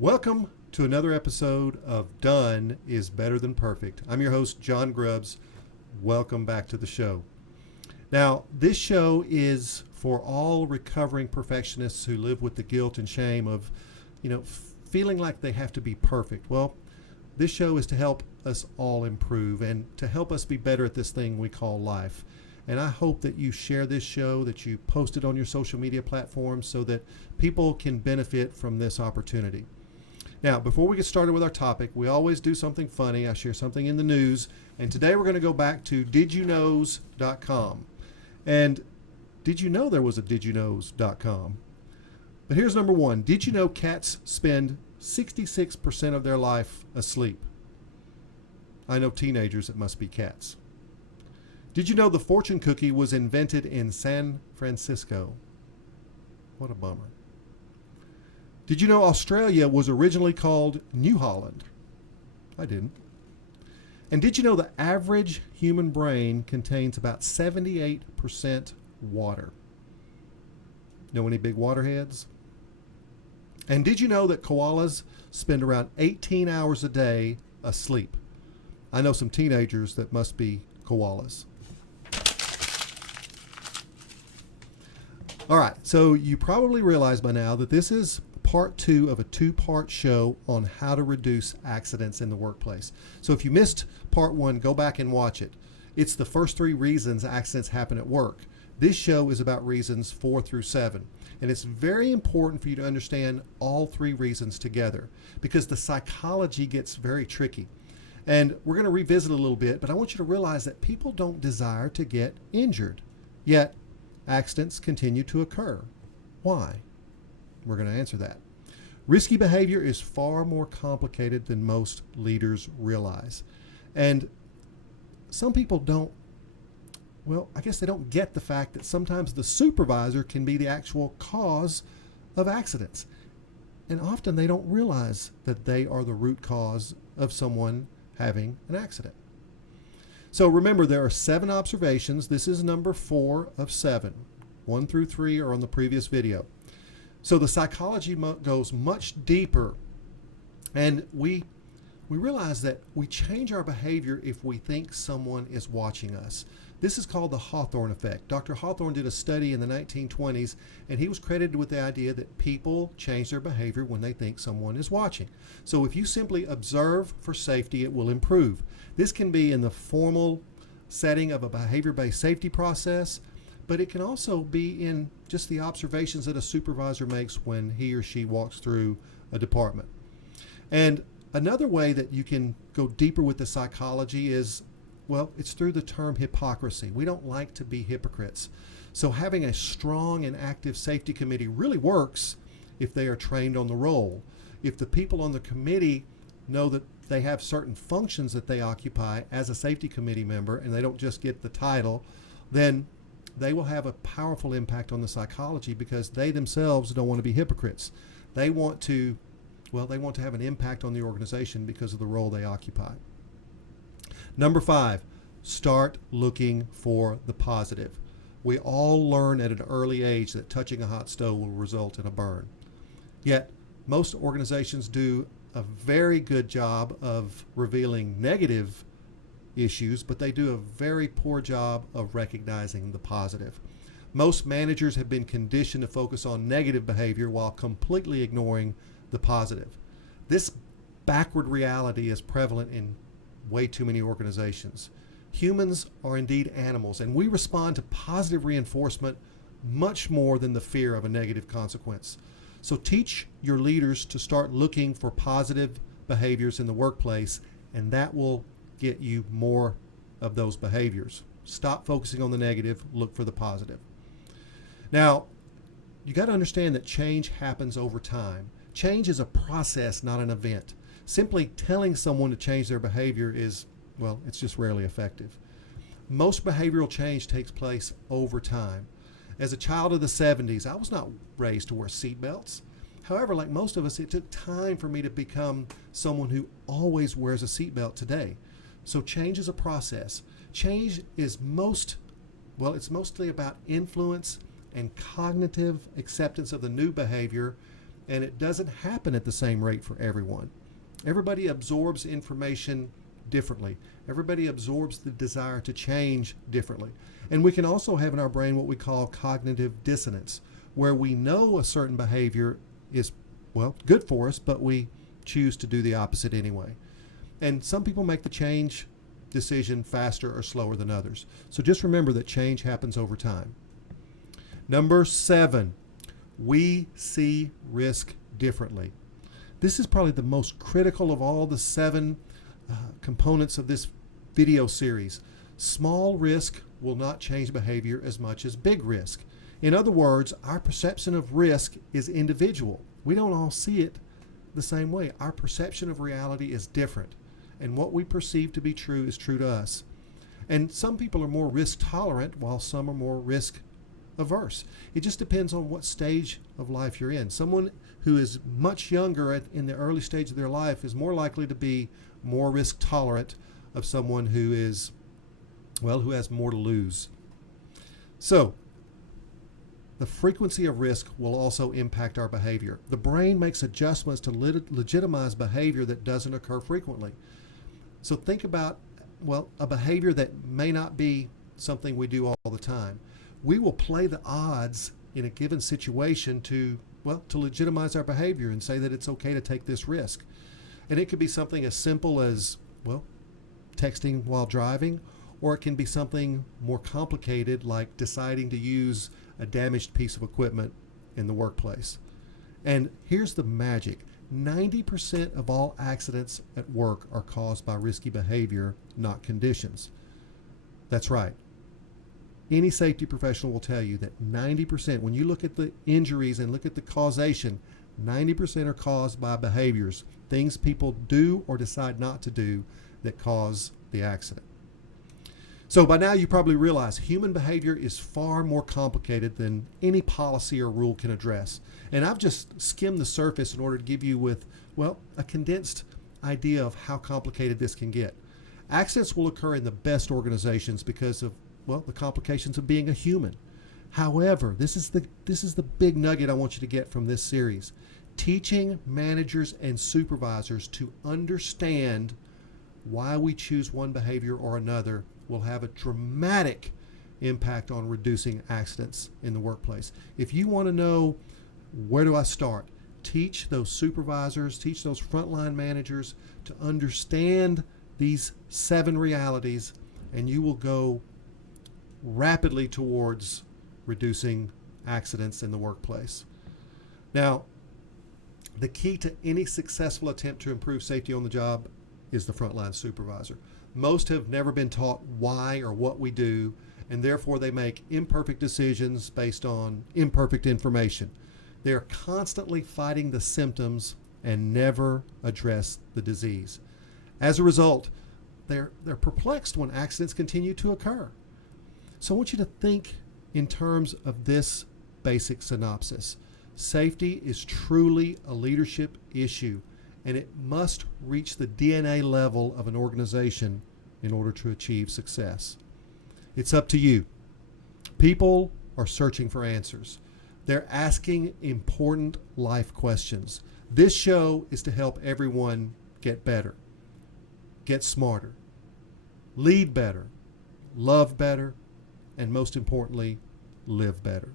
Welcome to another episode of Done is Better Than Perfect. I'm your host, John Grubbs. Welcome back to the show. Now, this show is for all recovering perfectionists who live with the guilt and shame of, feeling like they have to be perfect. Well, this show is to help us all improve and to help us be better at this thing we call life. And I hope that you share this show, that you post it on your social media platforms so that people can benefit from this opportunity. Now, before we get started with our topic, we always do something funny. I share something in the news. And today we're going to go back to didyouKnows.com. And did you know there was a didyouKnows.com? But here's number one. Did you know cats spend 66% of their life asleep? I know teenagers that must be cats. Did you know the fortune cookie was invented in San Francisco? What a bummer. Did you know Australia was originally called New Holland? I didn't. And did you know the average human brain contains about 78% water? Know any big waterheads? And did you know that koalas spend around 18 hours a day asleep? I know some teenagers that must be koalas. All right, so you probably realize by now that this is part two of a two-part show on how to reduce accidents in the workplace. So if you missed part one, go back and watch it. It's the first three reasons accidents happen at work. This show is about reasons 4 through 7. And it's very important for you to understand all three reasons together because the psychology gets very tricky. And we're going to revisit a little bit, but I want you to realize that people don't desire to get injured. Yet, accidents continue to occur. Why? We're going to answer that. Risky behavior is far more complicated than most leaders realize. And some people don't they don't get the fact that sometimes the supervisor can be the actual cause of accidents. And often they don't realize that they are the root cause of someone having an accident. So remember, there are 7 observations. This is number 4 of 7. 1 through 3 are on the previous video. So the psychology goes much deeper, and we realize that we change our behavior if we think someone is watching us. This is called the Hawthorne Effect. Dr. Hawthorne did a study in the 1920s, and he was credited with the idea that people change their behavior when they think someone is watching. So if you simply observe for safety, it will improve. This can be in the formal setting of a behavior-based safety process, but it can also be in just the observations that a supervisor makes when he or she walks through a department. And another way that you can go deeper with the psychology is, it's through the term hypocrisy. We don't like to be hypocrites. So having a strong and active safety committee really works if they are trained on the role. If the people on the committee know that they have certain functions that they occupy as a safety committee member and they don't just get the title, then they will have a powerful impact on the psychology because they themselves don't want to be hypocrites. They want to have an impact on the organization because of the role they occupy. Number 5, start looking for the positive. We all learn at an early age that touching a hot stove will result in a burn. Yet, most organizations do a very good job of revealing negative issues, but they do a very poor job of recognizing the positive. Most managers have been conditioned to focus on negative behavior while completely ignoring the positive. This backward reality is prevalent in way too many organizations. Humans are indeed animals, and we respond to positive reinforcement much more than the fear of a negative consequence. So teach your leaders to start looking for positive behaviors in the workplace, and that will get you more of those behaviors. Stop focusing on the negative, look for the positive. Now, you got to understand that change happens over time. Change is a process, not an event. Simply telling someone to change their behavior is, it's just rarely effective. Most behavioral change takes place over time. As a child of the 70s, I was not raised to wear seatbelts. However, like most of us, it took time for me to become someone who always wears a seatbelt today. So change is a process. Change is it's mostly about influence and cognitive acceptance of the new behavior and it doesn't happen at the same rate for everyone. Everybody absorbs information differently. Everybody absorbs the desire to change differently. And we can also have in our brain what we call cognitive dissonance, where we know a certain behavior is, well, good for us, but we choose to do the opposite anyway. And some people make the change decision faster or slower than others. So just remember that change happens over time. Number 7, we see risk differently. This is probably the most critical of all the 7 components of this video series. Small risk will not change behavior as much as big risk. In other words, our perception of risk is individual. We don't all see it the same way. Our perception of reality is different, and what we perceive to be true is true to us. And some people are more risk tolerant while some are more risk averse. It just depends on what stage of life you're in. Someone who is much younger in the early stage of their life is more likely to be more risk tolerant of someone who is, well, who has more to lose. So, the frequency of risk will also impact our behavior. The brain makes adjustments to legitimize behavior that doesn't occur frequently. So think about, well, a behavior that may not be something we do all the time. We will play the odds in a given situation to legitimize our behavior and say that it's okay to take this risk. And it could be something as simple as, well, texting while driving, or it can be something more complicated like deciding to use a damaged piece of equipment in the workplace. And here's the magic. 90% of all accidents at work are caused by risky behavior, not conditions. That's right. Any safety professional will tell you that 90%, when you look at the injuries and look at the causation, 90% are caused by behaviors, things people do or decide not to do that cause the accident. So by now you probably realize human behavior is far more complicated than any policy or rule can address. And I've just skimmed the surface in order to give you a condensed idea of how complicated this can get. Accidents will occur in the best organizations because of, the complications of being a human. However, this is the big nugget I want you to get from this series. Teaching managers and supervisors to understand why we choose one behavior or another will have a dramatic impact on reducing accidents in the workplace. If you want to know where do I start, teach those supervisors, teach those frontline managers to understand these 7 realities, and you will go rapidly towards reducing accidents in the workplace. Now, the key to any successful attempt to improve safety on the job is the frontline supervisor. Most have never been taught why or what we do, and therefore they make imperfect decisions based on imperfect information. They are constantly fighting the symptoms and never address the disease. As a result, they're perplexed when accidents continue to occur. So I want you to think in terms of this basic synopsis. Safety is truly a leadership issue, and it must reach the DNA level of an organization in order to achieve success. It's up to you. People are searching for answers. They're asking important life questions. This show is to help everyone get better, get smarter, lead better, love better, and most importantly, live better.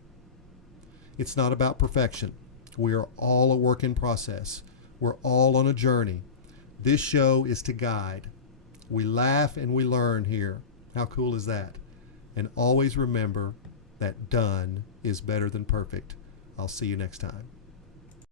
It's not about perfection. We are all a work in process. We're all on a journey. This show is to guide. We laugh and we learn here. How cool is that? And always remember that done is better than perfect. I'll see you next time.